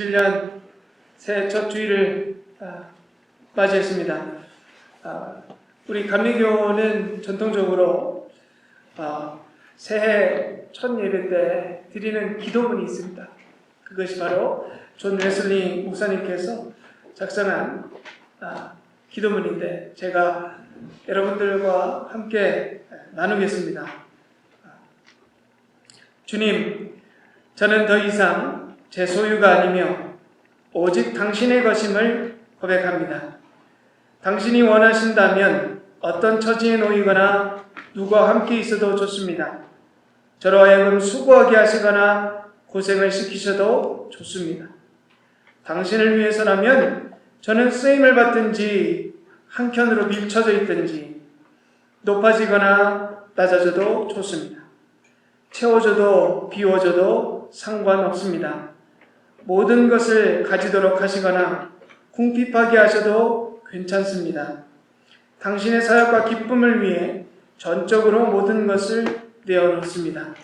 1년 새해 첫 주일을 맞이했습니다. 우리 감리교는 전통적으로 새해 첫 예배 때 드리는 기도문이 있습니다. 그것이 바로 존 웨슬리 목사님께서 작성한 기도문인데 제가 여러분들과 함께 나누겠습니다. 주님, 저는 더 이상 제 소유가 아니며 오직 당신의 것임을 고백합니다. 당신이 원하신다면 어떤 처지에 놓이거나 누구와 함께 있어도 좋습니다. 저로 하여금 수고하게 하시거나 고생을 시키셔도 좋습니다. 당신을 위해서라면 저는 쓰임을 받든지 한켠으로 밀쳐져 있든지 높아지거나 낮아져도 좋습니다. 채워져도 비워져도 상관없습니다. 모든 것을 가지도록 하시거나 궁핍하게 하셔도 괜찮습니다. 당신의 사역과 기쁨을 위해 전적으로 모든 것을 내어놓습니다.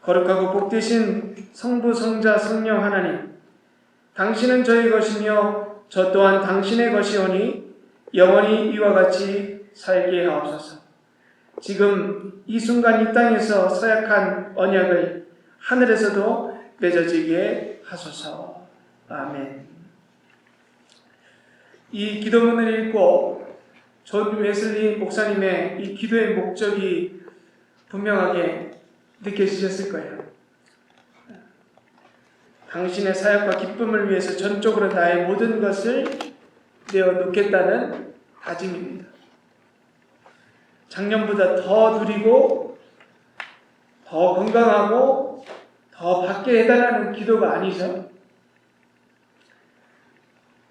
거룩하고 복되신 성부, 성자, 성령 하나님, 당신은 저의 것이며 저 또한 당신의 것이오니 영원히 이와 같이 살게 하옵소서. 지금 이 순간 이 땅에서 서약한 언약을 하늘에서도 맺어지게 하소서. 아멘. 이 기도문을 읽고 존 웨슬리 목사님의 이 기도의 목적이 분명하게 느껴지셨을 거예요. 당신의 사역과 기쁨을 위해서 전적으로 나의 모든 것을 내어놓겠다는 다짐입니다. 작년보다 더 누리고 더 건강하고 더 받게 해달라는 기도가 아니죠.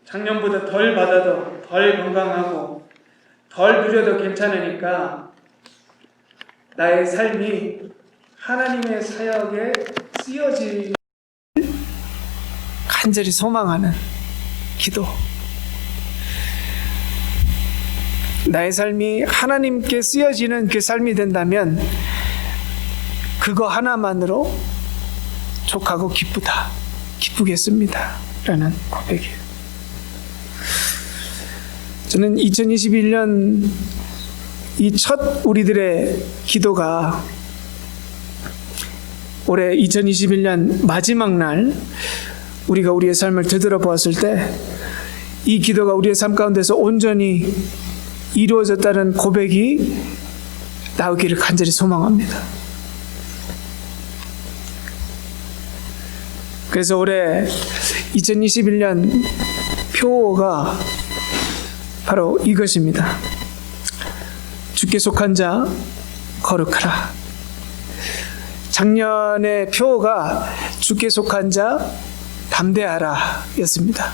작년보다 덜 받아도 덜 건강하고 덜 누려도 괜찮으니까 나의 삶이 하나님의 사역에 쓰여지기를 간절히 소망하는 기도. 나의 삶이 하나님께 쓰여지는 그 삶이 된다면 그거 하나만으로 족하고 기쁘겠습니다 라는 고백이에요. 저는 2021년 이 첫 우리들의 기도가 올해 2021년 마지막 날 우리가 우리의 삶을 되돌아보았을 때 이 기도가 우리의 삶 가운데서 온전히 이루어졌다는 고백이 나오기를 간절히 소망합니다. 그래서 올해 2021년 표어가 바로 이것입니다. 주께 속한 자 거룩하라. 작년의 표어가 주께 속한 자 담대하라 였습니다.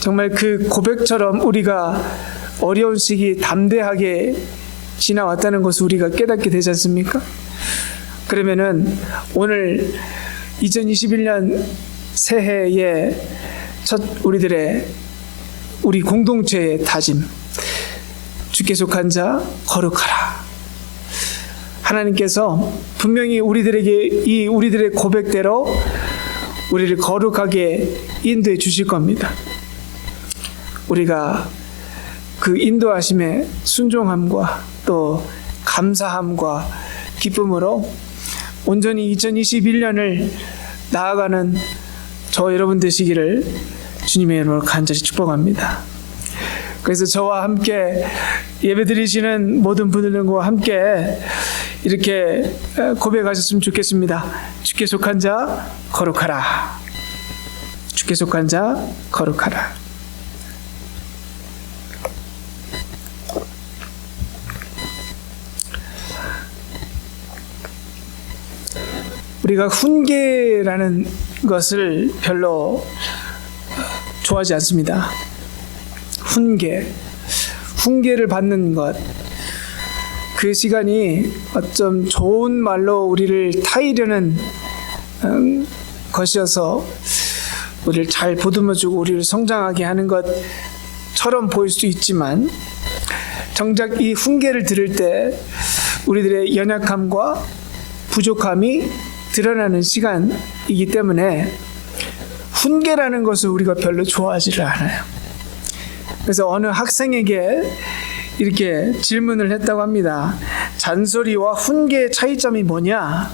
정말 그 고백처럼 우리가 어려운 시기 담대하게 지나왔다는 것을 우리가 깨닫게 되지 않습니까? 그러면은 오늘 2021년 새해의 첫 우리 공동체의 다짐, 주께 속한 자 거룩하라. 하나님께서 분명히 우리들의 고백대로 우리를 거룩하게 인도해 주실 겁니다. 우리가 그 인도하심에 순종함과 또 감사함과 기쁨으로 온전히 2021년을 나아가는 저 여러분 되시기를 주님의 이름으로 간절히 축복합니다. 그래서 저와 함께 예배드리시는 모든 분들과 함께 이렇게 고백하셨으면 좋겠습니다. 주께 속한 자 거룩하라. 주께 속한 자 거룩하라. 우리가 훈계라는 것을 별로 좋아하지 않습니다. 훈계를 받는 것, 그 시간이 어쩜 좋은 말로 우리를 타이려는 것이어서 우리를 잘 보듬어주고 우리를 성장하게 하는 것처럼 보일 수 있지만 정작 이 훈계를 들을 때 우리들의 연약함과 부족함이 드러나는 시간이기 때문에 훈계라는 것을 우리가 별로 좋아하지를 않아요. 그래서 어느 학생에게 이렇게 질문을 했다고 합니다. 잔소리와 훈계의 차이점이 뭐냐?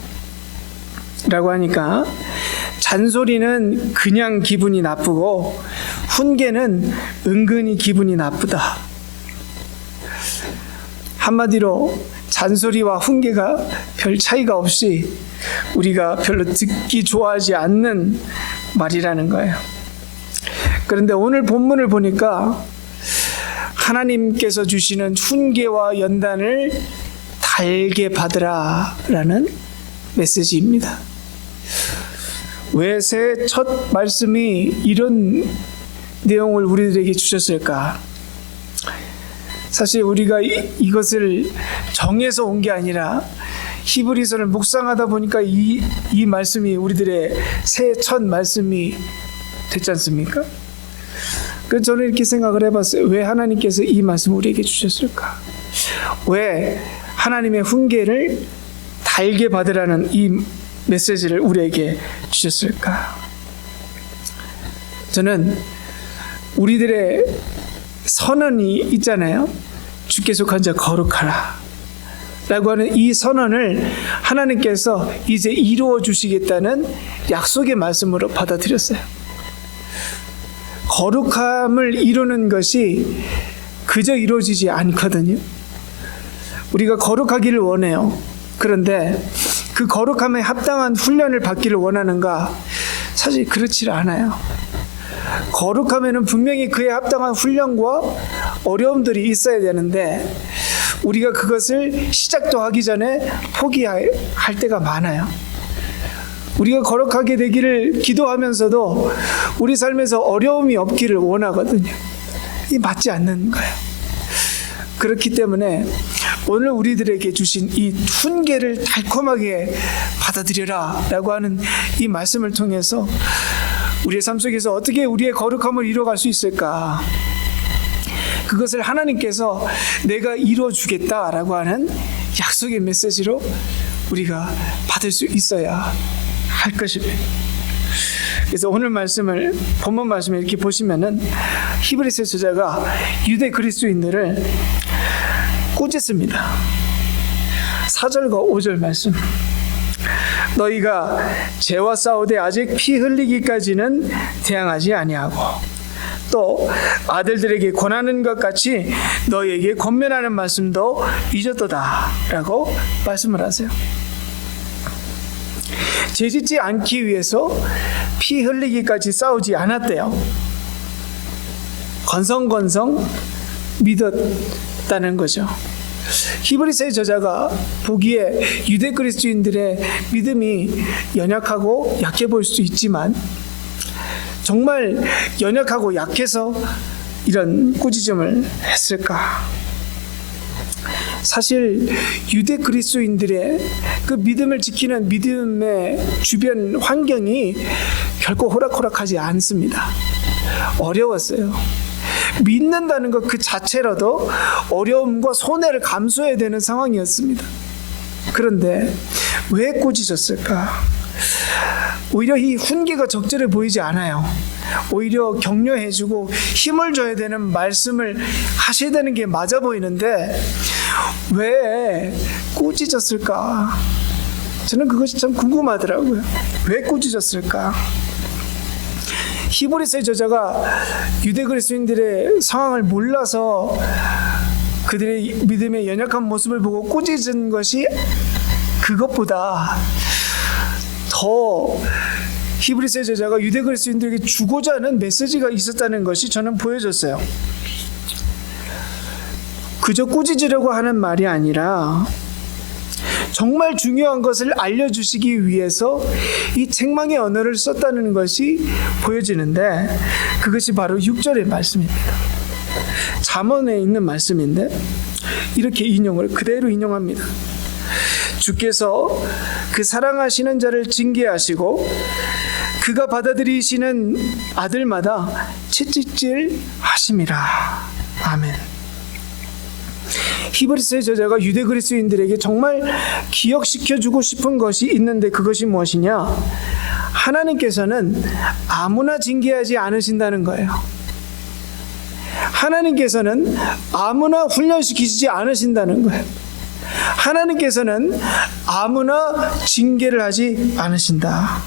라고 하니까 잔소리는 그냥 기분이 나쁘고 훈계는 은근히 기분이 나쁘다. 한마디로 잔소리와 훈계가 별 차이가 없이 우리가 별로 듣기 좋아하지 않는 말이라는 거예요. 그런데 오늘 본문을 보니까 하나님께서 주시는 훈계와 연단을 달게 받으라 라는 메시지입니다. 왜 새해 첫 말씀이 이런 내용을 우리들에게 주셨을까? 사실 우리가 이것을 정해서 온 게 아니라 히브리서를 묵상하다 보니까 이 말씀이 우리들의 새해 첫 말씀이 됐지 않습니까? 그래서 저는 이렇게 생각을 해봤어요. 왜 하나님께서 이 말씀을 우리에게 주셨을까? 왜 하나님의 훈계를 달게 받으라는 이 메시지를 우리에게 주셨을까? 저는 우리들의 선언이 있잖아요. 주께 속한 자 거룩하라 라고 하는 이 선언을 하나님께서 이제 이루어 주시겠다는 약속의 말씀으로 받아들였어요. 거룩함을 이루는 것이 그저 이루어지지 않거든요. 우리가 거룩하기를 원해요. 그런데 그 거룩함에 합당한 훈련을 받기를 원하는가? 사실 그렇지 않아요. 거룩함에는 분명히 그에 합당한 훈련과 어려움들이 있어야 되는데 우리가 그것을 시작도 하기 전에 포기할 때가 많아요. 우리가 거룩하게 되기를 기도하면서도 우리 삶에서 어려움이 없기를 원하거든요. 이 맞지 않는 거예요. 그렇기 때문에 오늘 우리들에게 주신 이 훈계를 달콤하게 받아들여라 라고 하는 이 말씀을 통해서 우리의 삶 속에서 어떻게 우리의 거룩함을 이루어갈 수 있을까? 그것을 하나님께서 내가 이루어주겠다라고 하는 약속의 메시지로 우리가 받을 수 있어야 할 것입니다. 그래서 오늘 말씀을 본문 말씀을 이렇게 보시면은 히브리서 저자가 유대 그리스도인들을 꾸짖습니다. 4절과 5절 말씀. 너희가 죄와 싸우되 아직 피 흘리기까지는 대항하지 아니하고 또 아들들에게 권하는 것 같이 너희에게 권면하는 말씀도 잊었도다 라고 말씀을 하세요. 죄짓지 않기 위해서 피 흘리기까지 싸우지 않았대요. 건성건성 믿었다는 거죠. 히브리서의 저자가 보기에 유대 그리스도인들의 믿음이 연약하고 약해 보일 수 있지만 정말 연약하고 약해서 이런 꾸짖음을 했을까? 사실 유대 그리스도인들의 그 믿음을 지키는 믿음의 주변 환경이 결코 호락호락하지 않습니다. 어려웠어요. 믿는다는 것 그 자체로도 어려움과 손해를 감수해야 되는 상황이었습니다. 그런데 왜 꾸짖었을까? 오히려 이 훈계가 적절해 보이지 않아요. 오히려 격려해주고 힘을 줘야 되는 말씀을 하셔야 되는 게 맞아 보이는데 왜 꾸짖었을까? 저는 그것이 참 궁금하더라고요. 왜 꾸짖었을까? 히브리서의 저자가 유대 그리스도인들의 상황을 몰라서 그들의 믿음의 연약한 모습을 보고 꾸짖은 것이 그것보다 더 히브리서의 저자가 유대 그리스도인들에게 주고자 하는 메시지가 있었다는 것이 저는 보여졌어요. 그저 꾸짖으려고 하는 말이 아니라 정말 중요한 것을 알려주시기 위해서 이 책망의 언어를 썼다는 것이 보여지는데 그것이 바로 6절의 말씀입니다. 잠언에 있는 말씀인데 이렇게 인용을 그대로 인용합니다. 주께서 그 사랑하시는 자를 징계하시고 그가 받아들이시는 아들마다 채찍질 하심이라. 아멘. 히브리서의 저자가 유대 그리스도인들에게 정말 기억시켜주고 싶은 것이 있는데 그것이 무엇이냐? 하나님께서는 아무나 징계하지 않으신다는 거예요. 하나님께서는 아무나 훈련시키지 않으신다는 거예요. 하나님께서는 아무나 징계를 하지 않으신다.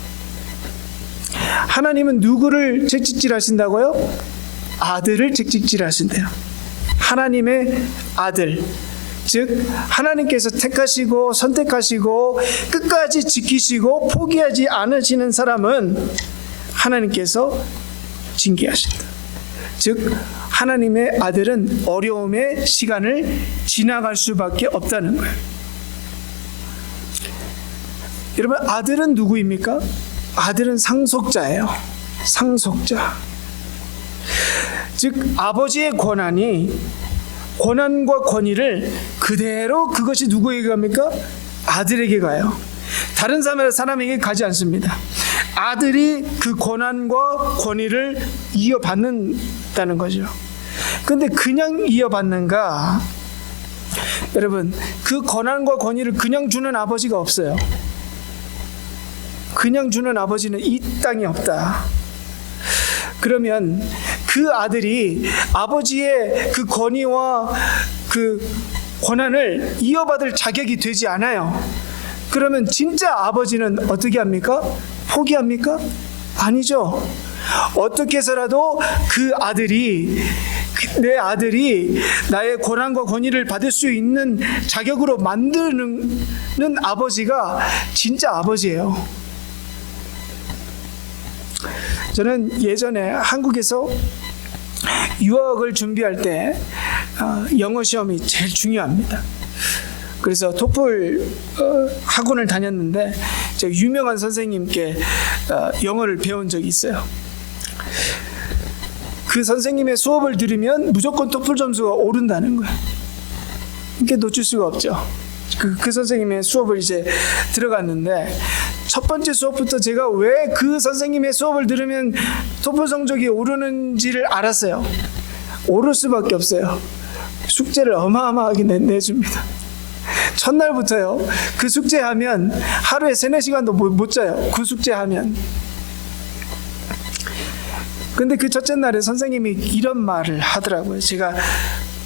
하나님은 누구를 채찍질하신다고요? 아들을 채찍질하신대요. 하나님의 아들, 즉 하나님께서 택하시고 선택하시고 끝까지 지키시고 포기하지 않으시는 사람은 하나님께서 징계하신다. 즉 하나님의 아들은 어려움의 시간을 지나갈 수밖에 없다는 거예요. 여러분, 아들은 누구입니까? 아들은 상속자예요. 상속자. 즉 아버지의 권한과 권위를 그대로 그것이 누구에게 갑니까? 아들에게 가요. 다른 사람에게 가지 않습니다. 아들이 그 권한과 권위를 이어받는다는 거죠. 그런데 그냥 이어받는가? 여러분, 그 권한과 권위를 그냥 주는 아버지가 없어요. 그냥 주는 아버지는 이 땅에 없다. 그러면 그 아들이 아버지의 그 권위와 그 권한을 이어받을 자격이 되지 않아요. 그러면 진짜 아버지는 어떻게 합니까? 포기합니까? 아니죠. 어떻게 해서라도 그 아들이, 내 아들이 나의 권한과 권위를 받을 수 있는 자격으로 만드는 아버지가 진짜 아버지예요. 저는 예전에 한국에서 유학을 준비할 때 영어 시험이 제일 중요합니다. 그래서 토플 학원을 다녔는데 제가 유명한 선생님께 영어를 배운 적이 있어요. 그 선생님의 수업을 들으면 무조건 토플 점수가 오른다는 거예요. 이게 놓칠 수가 없죠. 그 선생님의 수업을 이제 들어갔는데 첫 번째 수업부터 제가 왜 그 선생님의 수업을 들으면 토플 성적이 오르는지를 알았어요. 오를 수밖에 없어요. 숙제를 어마어마하게 내줍니다. 첫날부터요. 그 숙제하면 하루에 3-4시간도 못 자요. 그 숙제하면. 근데 그 첫째 날에 선생님이 이런 말을 하더라고요. 제가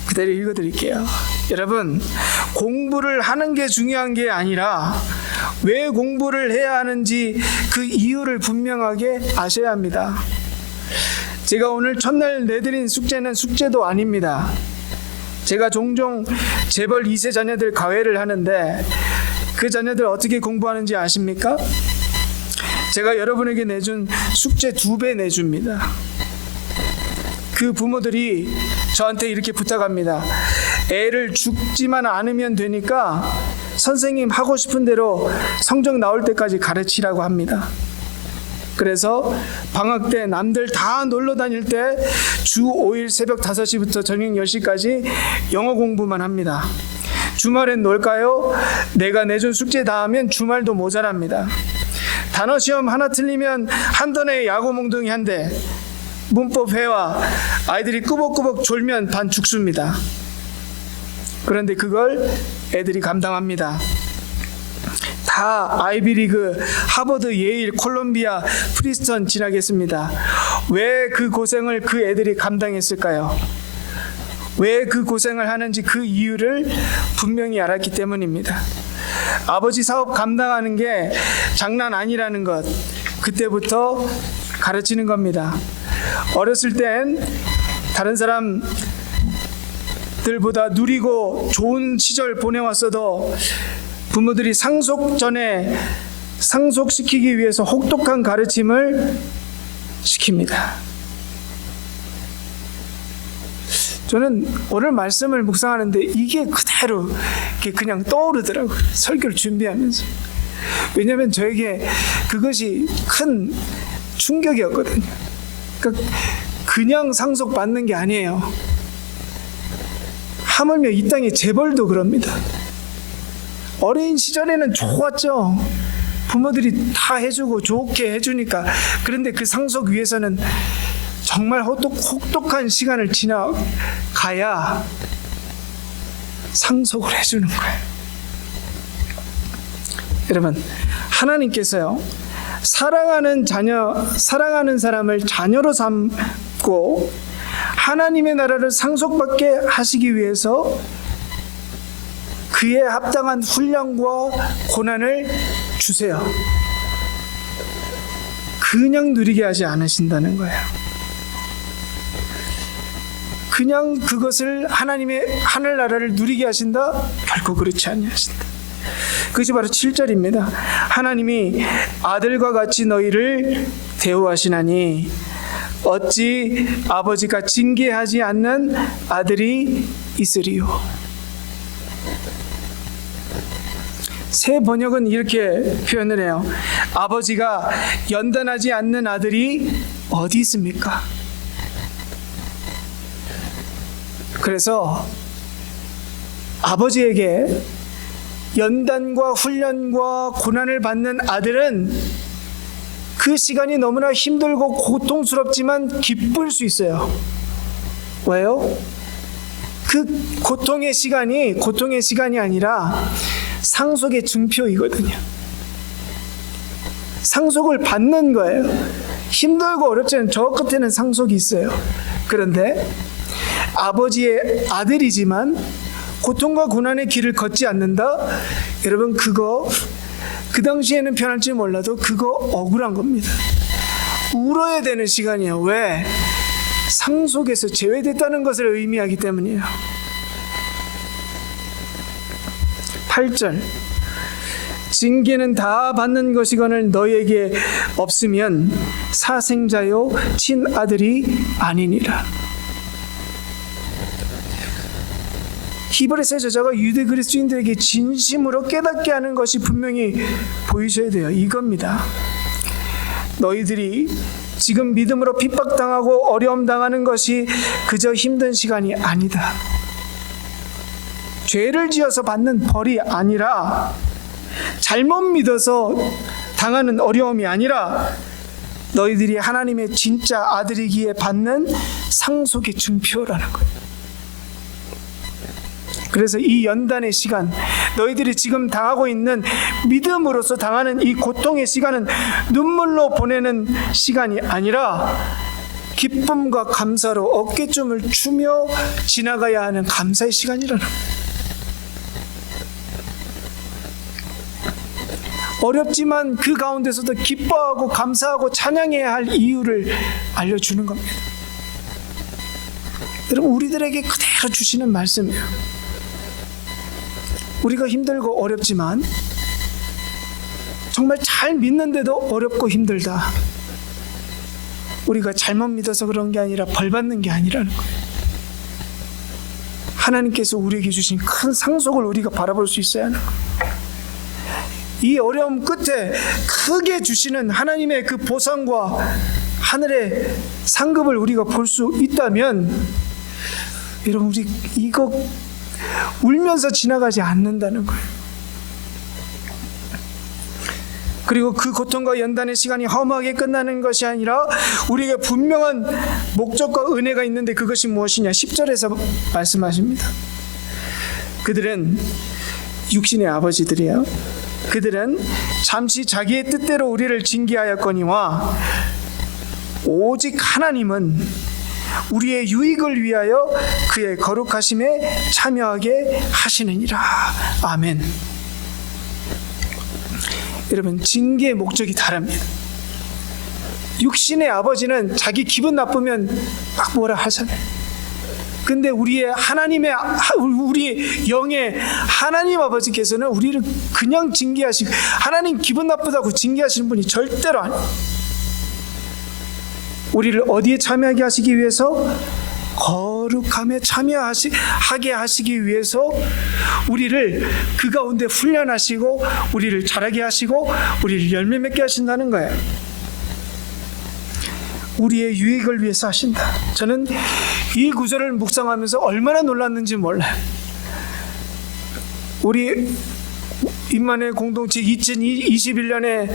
그대로 읽어드릴게요. 여러분, 공부를 하는 게 중요한 게 아니라 왜 공부를 해야 하는지 그 이유를 분명하게 아셔야 합니다. 제가 오늘 첫날 내드린 숙제는 숙제도 아닙니다. 제가 종종 재벌 2세 자녀들 과외를 하는데 그 자녀들 어떻게 공부하는지 아십니까? 제가 여러분에게 내준 숙제 2배 내줍니다. 그 부모들이 저한테 이렇게 부탁합니다. 애를 죽지만 않으면 되니까 선생님 하고 싶은 대로 성적 나올 때까지 가르치라고 합니다. 그래서 방학 때 남들 다 놀러 다닐 때 주 5일 새벽 5시부터 저녁 10시까지 영어 공부만 합니다. 주말엔 놀까요? 내가 내준 숙제 다 하면 주말도 모자랍니다. 단어 시험 하나 틀리면 한 던에 야구 몽둥이 한 대, 문법 회화, 아이들이 꾸벅꾸벅 졸면 반 죽습니다. 그런데 그걸 애들이 감당합니다. 다 아이비리그, 하버드, 예일, 콜롬비아, 프리스턴 지나겠습니다. 왜 그 고생을 그 애들이 감당했을까요? 왜 그 고생을 하는지 그 이유를 분명히 알았기 때문입니다. 아버지 사업 감당하는 게 장난 아니라는 것, 그때부터 가르치는 겁니다. 어렸을 땐 다른 사람들보다 누리고 좋은 시절 보내왔어도 부모들이 상속 전에 상속시키기 위해서 혹독한 가르침을 시킵니다. 저는 오늘 말씀을 묵상하는데 이게 그대로 그냥 떠오르더라고요. 설교를 준비하면서. 왜냐하면 저에게 그것이 큰 충격이었거든요. 그러니까 그냥 상속받는 게 아니에요. 하물며 이 땅의 재벌도 그럽니다. 어린 시절에는 좋았죠. 부모들이 다 해주고 좋게 해주니까. 그런데 그 상속 위해서는 정말 혹독한 시간을 지나가야 상속을 해주는 거예요. 여러분, 하나님께서요, 사랑하는 사람을 자녀로 삼고 하나님의 나라를 상속받게 하시기 위해서 그에 합당한 훈련과 고난을 주세요. 그냥 누리게 하지 않으신다는 거예요. 그냥 그것을 하나님의 하늘나라를 누리게 하신다? 결코 그렇지 아니하신다. 그것이 바로 7절입니다. 하나님이 아들과 같이 너희를 대우하시나니 어찌 아버지가 징계하지 않는 아들이 있으리요. 새 번역은 이렇게 표현을 해요. 아버지가 연단하지 않는 아들이 어디 있습니까? 그래서 아버지에게 연단과 훈련과 고난을 받는 아들은 그 시간이 너무나 힘들고 고통스럽지만 기쁠 수 있어요. 왜요? 그 고통의 시간이 아니라 상속의 증표이거든요. 상속을 받는 거예요. 힘들고 어렵지 않은 저 끝에는 상속이 있어요. 그런데 아버지의 아들이지만 고통과 고난의 길을 걷지 않는다? 여러분, 그거 그 당시에는 편할지 몰라도 그거 억울한 겁니다. 울어야 되는 시간이에요. 왜? 상속에서 제외됐다는 것을 의미하기 때문이에요. 8절, 징계는 다 받는 것이거늘 너희에게 없으면 사생자요 친아들이 아니니라. 히브리서의 저자가 유대 그리스도인들에게 진심으로 깨닫게 하는 것이 분명히 보이셔야 돼요. 이겁니다. 너희들이 지금 믿음으로 핍박당하고 어려움 당하는 것이 그저 힘든 시간이 아니다. 죄를 지어서 받는 벌이 아니라, 잘못 믿어서 당하는 어려움이 아니라 너희들이 하나님의 진짜 아들이기에 받는 상속의 증표라는 거예요. 그래서 이 연단의 시간, 너희들이 지금 당하고 있는 믿음으로서 당하는 이 고통의 시간은 눈물로 보내는 시간이 아니라 기쁨과 감사로 어깨춤을 추며 지나가야 하는 감사의 시간이라는 거예요. 어렵지만 그 가운데서도 기뻐하고 감사하고 찬양해야 할 이유를 알려주는 겁니다. 여러분, 우리들에게 그대로 주시는 말씀이에요. 우리가 힘들고 어렵지만, 정말 잘 믿는데도 어렵고 힘들다. 우리가 잘못 믿어서 그런 게 아니라 벌 받는 게 아니라는 거예요. 하나님께서 우리에게 주신 큰 상속을 우리가 바라볼 수 있어야 하는 거예요. 이 어려움 끝에 크게 주시는 하나님의 그 보상과 하늘의 상급을 우리가 볼 수 있다면, 여러분, 우리 이거 울면서 지나가지 않는다는 거예요. 그리고 그 고통과 연단의 시간이 허무하게 끝나는 것이 아니라 우리에게 분명한 목적과 은혜가 있는데, 그것이 무엇이냐? 10절에서 말씀하십니다. 그들은 육신의 아버지들이에요. 그들은 잠시 자기의 뜻대로 우리를 징계하였거니와 오직 하나님은 우리의 유익을 위하여 그의 거룩하심에 참여하게 하시느니라. 아멘. 여러분, 징계의 목적이 다릅니다. 육신의 아버지는 자기 기분 나쁘면 막 뭐라 하잖아요. 근데 우리의 영의 하나님 아버지께서는 우리를 그냥 징계하시고, 하나님 기분 나쁘다고 징계하시는 분이 절대로 아니에요. 우리를 어디에 참여하게 하시기 위해서? 거룩함에 참여하게 하시기 위해서 우리를 그 가운데 훈련하시고, 우리를 자라게 하시고, 우리를 열매 맺게 하신다는 거예요. 우리의 유익을 위해서 하신다. 저는 이 구절을 묵상하면서 얼마나 놀랐는지 몰라요. 우리 임만의 공동체 2021년에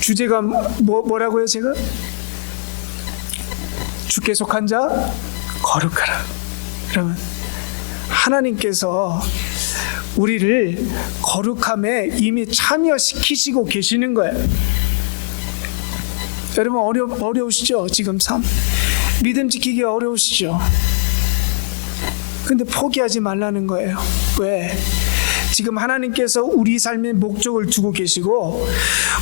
주제가 뭐라고요? 제가 주께 속한 자 거룩하라. 그러면 하나님께서 우리를 거룩함에 이미 참여시키시고 계시는 거예요. 여러분 어려우시죠? 지금 삶 믿음 지키기 어려우시죠? 근데 포기하지 말라는 거예요. 왜? 지금 하나님께서 우리 삶의 목적을 두고 계시고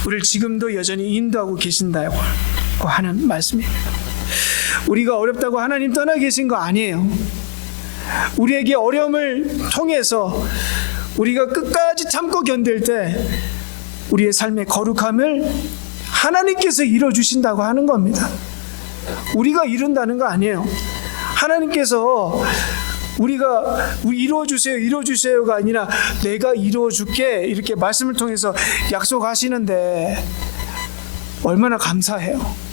우리를 지금도 여전히 인도하고 계신다고 하는 말씀입니다. 우리가 어렵다고 하나님 떠나 계신 거 아니에요. 우리에게 어려움을 통해서 우리가 끝까지 참고 견딜 때 우리의 삶의 거룩함을 하나님께서 이뤄주신다고 하는 겁니다. 우리가 이룬다는 거 아니에요. 하나님께서 우리가 이루어주세요가 아니라 내가 이루어줄게 이렇게 말씀을 통해서 약속하시는데 얼마나 감사해요.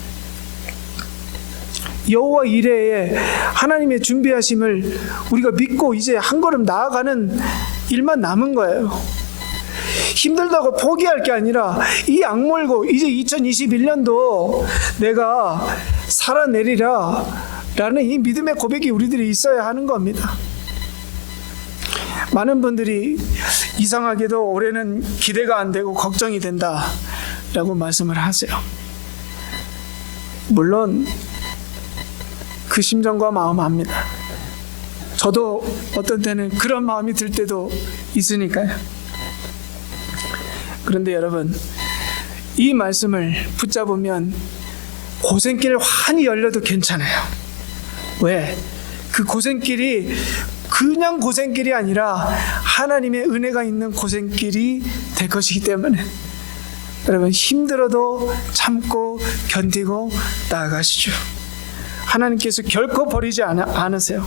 여호와 이레에 하나님의 준비하심을 우리가 믿고 이제 한 걸음 나아가는 일만 남은 거예요. 힘들다고 포기할 게 아니라 이 악물고 이제 2021년도 내가 살아내리라 라는 이 믿음의 고백이 우리들이 있어야 하는 겁니다. 많은 분들이 이상하게도 올해는 기대가 안 되고 걱정이 된다 라고 말씀을 하세요. 물론 그 심정과 마음 압니다. 저도 어떤 때는 그런 마음이 들 때도 있으니까요. 그런데 여러분, 이 말씀을 붙잡으면 고생길 환히 열려도 괜찮아요. 왜? 그 고생길이 그냥 고생길이 아니라 하나님의 은혜가 있는 고생길이 될 것이기 때문에 여러분 힘들어도 참고 견디고 나아가시죠. 하나님께서 결코 버리지 않으세요.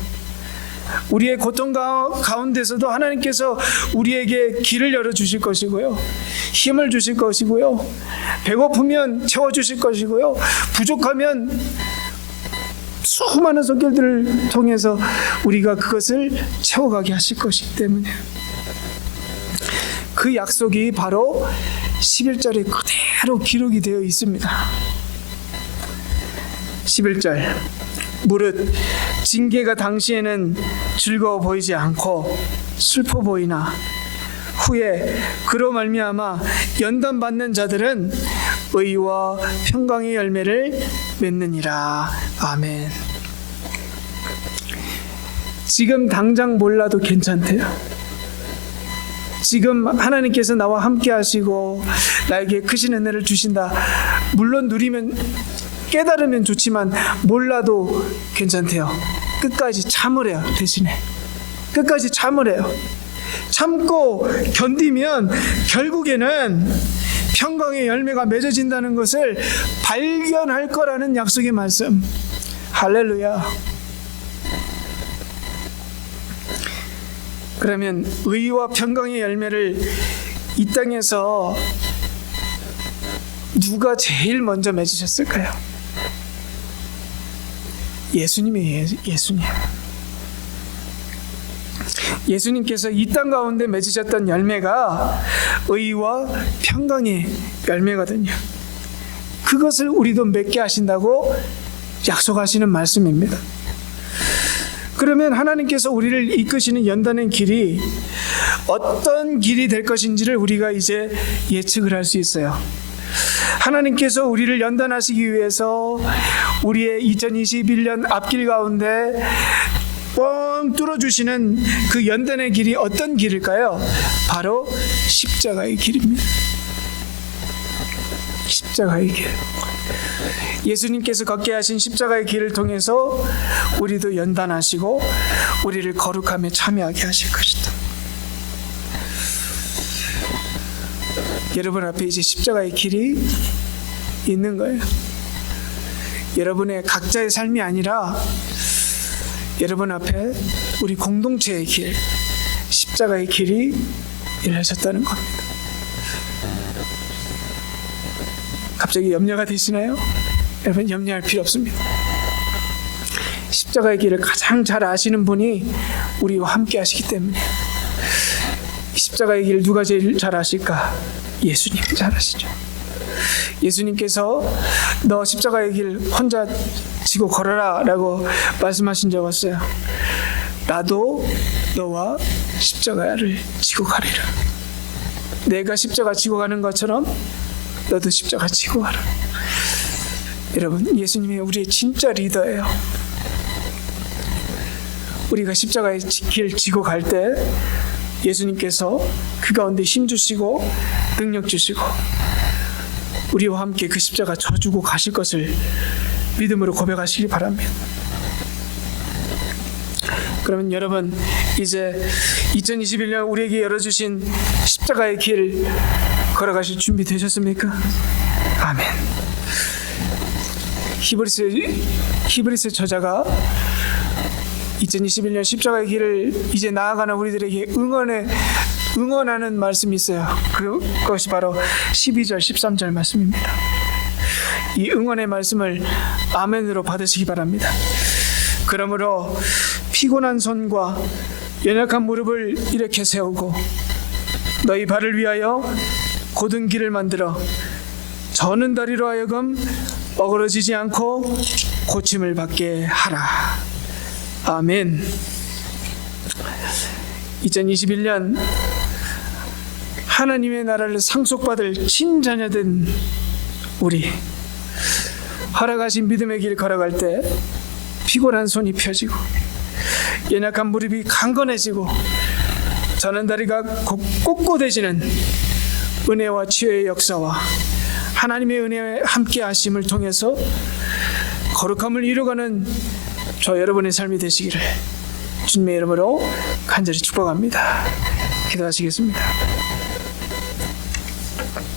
우리의 고통 가운데서도 하나님께서 우리에게 길을 열어주실 것이고요, 힘을 주실 것이고요, 배고프면 채워주실 것이고요, 부족하면 수많은 손길들을 통해서 우리가 그것을 채워가게 하실 것이기 때문에 그 약속이 바로 11절에 그대로 기록이 되어 있습니다. 11절, 무릇 징계가 당시에는 즐거워 보이지 않고 슬퍼 보이나 후에 그로 말미암아 연단받는 자들은 의와 평강의 열매를 맺느니라. 아멘. 지금 당장 몰라도 괜찮대요. 지금 하나님께서 나와 함께 하시고 나에게 크신 은혜를 주신다. 물론 누리면 깨달으면 좋지만 몰라도 괜찮대요. 끝까지 참으래요. 대신에 끝까지 참으래요. 참고 견디면 결국에는 평강의 열매가 맺어진다는 것을 발견할 거라는 약속의 말씀. 할렐루야. 그러면 의와 평강의 열매를 이 땅에서 누가 제일 먼저 맺으셨을까요? 예수님이에요. 예수님. 예수님께서 이 땅 가운데 맺으셨던 열매가 의와 평강의 열매거든요. 그것을 우리도 맺게 하신다고 약속하시는 말씀입니다. 그러면 하나님께서 우리를 이끄시는 연단의 길이 어떤 길이 될 것인지를 우리가 이제 예측을 할 수 있어요. 하나님께서 우리를 연단하시기 위해서 우리의 2021년 앞길 가운데 뻥 뚫어주시는 그 연단의 길이 어떤 길일까요? 바로 십자가의 길입니다. 십자가의 길. 예수님께서 걷게 하신 십자가의 길을 통해서 우리도 연단하시고 우리를 거룩함에 참여하게 하실 것이다. 여러분 앞에 이제 십자가의 길이 있는 거예요. 여러분의 각자의 삶이 아니라 여러분 앞에 우리 공동체의 길, 십자가의 길이 열려졌다는 겁니다. 갑자기 염려가 되시나요? 여러분 염려할 필요 없습니다. 십자가의 길을 가장 잘 아시는 분이 우리와 함께 하시기 때문에. 십자가의 길 누가 제일 잘 아실까? 예수님이 잘 아시죠. 예수님께서 너 십자가의 길 혼자 지고 걸어라 라고 말씀하신 적 없어요. 나도 너와 십자가를 지고 가리라. 내가 십자가 지고 가는 것처럼 너도 십자가 지고 가라. 여러분, 예수님이 우리의 진짜 리더예요. 우리가 십자가의 길 지고 갈 때 예수님께서 그 가운데 힘 주시고 능력 주시고 우리와 함께 그 십자가 져주고 가실 것을 믿음으로 고백하시기 바랍니다. 그러면 여러분, 이제 2021년 우리에게 열어주신 십자가의 길 걸어가실 준비 되셨습니까? 아멘. 히브리서 저자가 2021년 십자가의 길을 이제 나아가는 우리들에게 응원하는 말씀이 있어요. 그것이 바로 12절 13절 말씀입니다. 이 응원의 말씀을 아멘으로 받으시기 바랍니다. 그러므로 피곤한 손과 연약한 무릎을 이렇게 세우고 너희 발을 위하여 곧은 길을 만들어 저는 다리로 하여금 어그러지지 않고 고침을 받게 하라. 아멘. 2021년 하나님의 나라를 상속받을 친자녀된 우리, 허락하신 믿음의 길 걸어갈 때 피곤한 손이 펴지고 연약한 무릎이 강건해지고 저는 다리가 꼿꼿해지는 은혜와 치유의 역사와 하나님의 은혜와 함께 하심을 통해서 거룩함을 이루어가는 저 여러분의 삶이 되시기를 주님의 이름으로 간절히 축복합니다. 기도하시겠습니다.